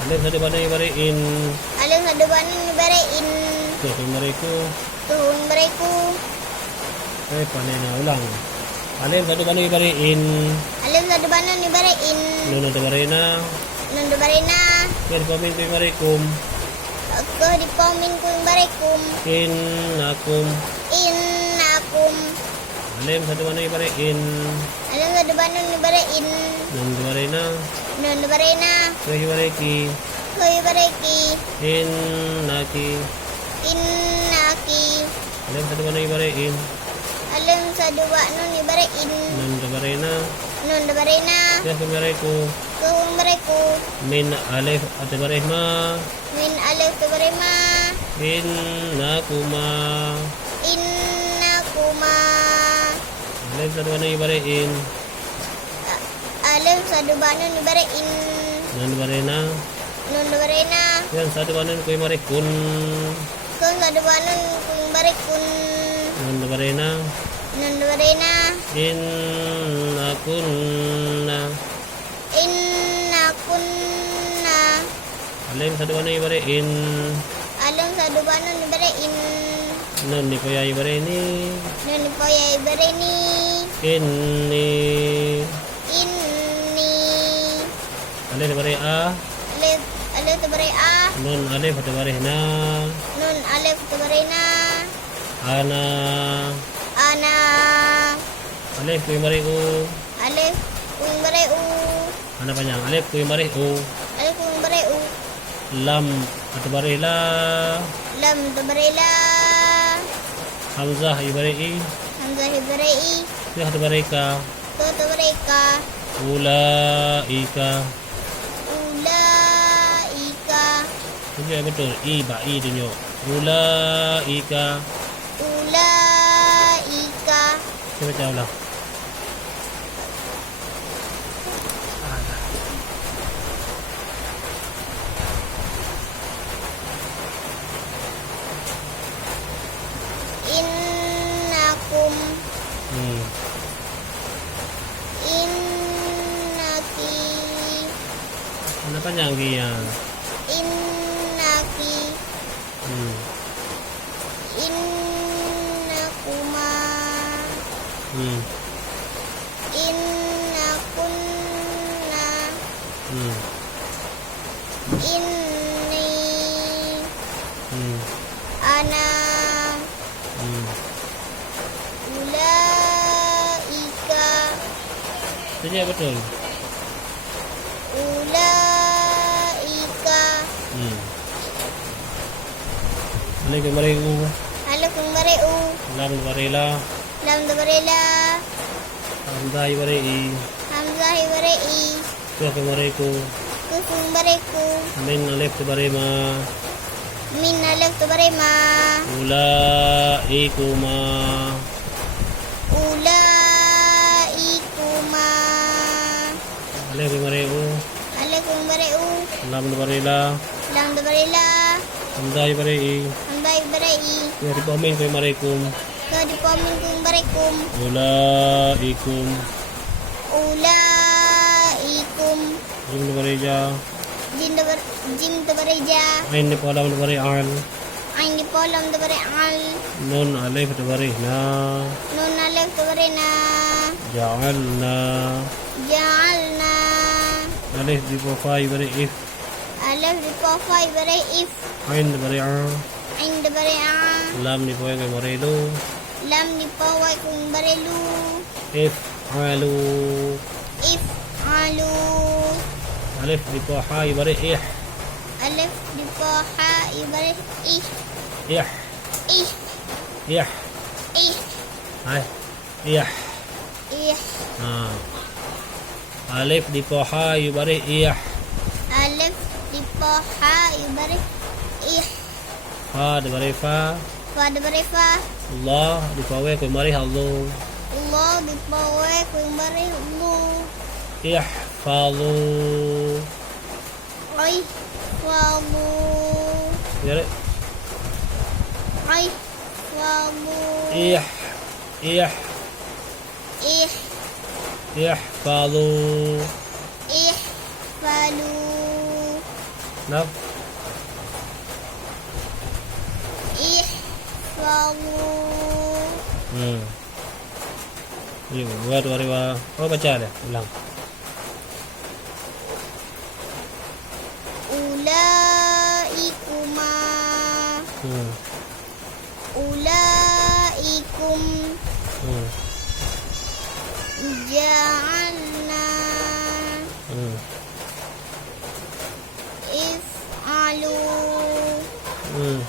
Alif sa depan ni bariin. Alif sa depan ni bariin. Tuh bariku. Tuhun bariku. Panay na ulang. Alif sa depan ni bariin. Alif sa depan ni bariin. Nun sa barina. Nun sa barina. Kaya pamin ko yung barikum. Ako di pamin ko yung barikum. Innakum. Innakum. Alif sa depan ni bariin. Alif sa depan ni bariin. Nun sa barina. Nun sa barina. Kaya bariki. Kaya bariki. Innaki. Innaki. Alif sa depan ni bariin. Alif sa depan ni bariin. Nun sa barina. Nun sa barina. Kaya bariku. Tuhun bariku. Min alif at barihma. Min alif sa barima. Innakuma. Innakuma. Alif sa depan ni bariin. Alif sa depan ni bariin. Nun barina. Nun sa barina. Yan sa depan ko yung marikun. Kung sa depan ko yung barikun. Nun barina. Nun sa barina. Innakunna. Innakunna. Alif sa depan ni bariin. Alif sa depan ni bariin. Nun ni kuya yung barini. Nun po yay barini. Inni. Inni. Alif sa bari a. Alif sa bari a. Nun alif at barihna. Nun alif sa barina. Ana. Ana. Alif ko yung bariu. Alif kung bari u. Ano pa niyang? Alif ko yung bariu. Alif kung bari u. Lam at barila. Lam sa barila. Hamzah yung bari. Hamzah hibarai. Kaya at barika. Kau sa barika. Ulaika. Ulaika. Hindi ay betul. I ba? I din yun. Ulaika. Ulaika. Siapa tahu lah. Innakum. Hmm. Innaki. Ano pa niyang yan? Innaki. Hmm. Innakuma. Hmm. Innakunna. Hmm. Inni. Hmm. Ana. Hmm. Ulaika. Itu dia betul. Ulaika. Hmm. Alif yung bariu. Alif kung bari u. Lam yung barila. Lam sa barila. Hamzah yung bari. Hamzah hibarai. Kaya yung bariku. Kung bariku. Min alif yung barima. Min alif sa barima. Ulaikuma. Ulaikuma. Alif yung bariu. Alif kung bari u. Lam yung barila. Lam sa barila. Hamzah yung bari. Hamzah hibarai. Kaya di pamin ko yung marikum. Kau di pamin kung barikum. Ulaikum. Ulaikum. Jim na barija. Jim sa barija. Ain ni palam na barian. Ain di polam sa bari al. Nun alif na barihna. Nun alif sa barina. Ja'alna. Ja'alna. Alif di pofay bari if. Alif di pofay bari if. Ain na barian. Ain da bari a. Lam ni poy kay marilu. Lam di pawai kung barilu. If alu. If alu. Alif di pohay bari ih. Alif di poha ibari ih. Ih. Ih. Ih. Ih. Ay. Ih. Ih. Alif di pohay bari ih. Alif di poha ibari ih. Ha di bari fa. Fa di bari fa. Allah di poy kay mari Allah. Allah di pawai kung bari lu. Ihfazu. Ay. Wamu. Yare. Ay. Wamu. Ih. Ih. Ihfazu. Ih. Falu. Nah, ihfazu Iya, buat wariwa. Oh, baca deh, ulang. ulaikuma Hmm. ulaikum Hmm. ja'alna Hmm. if'alu Hmm.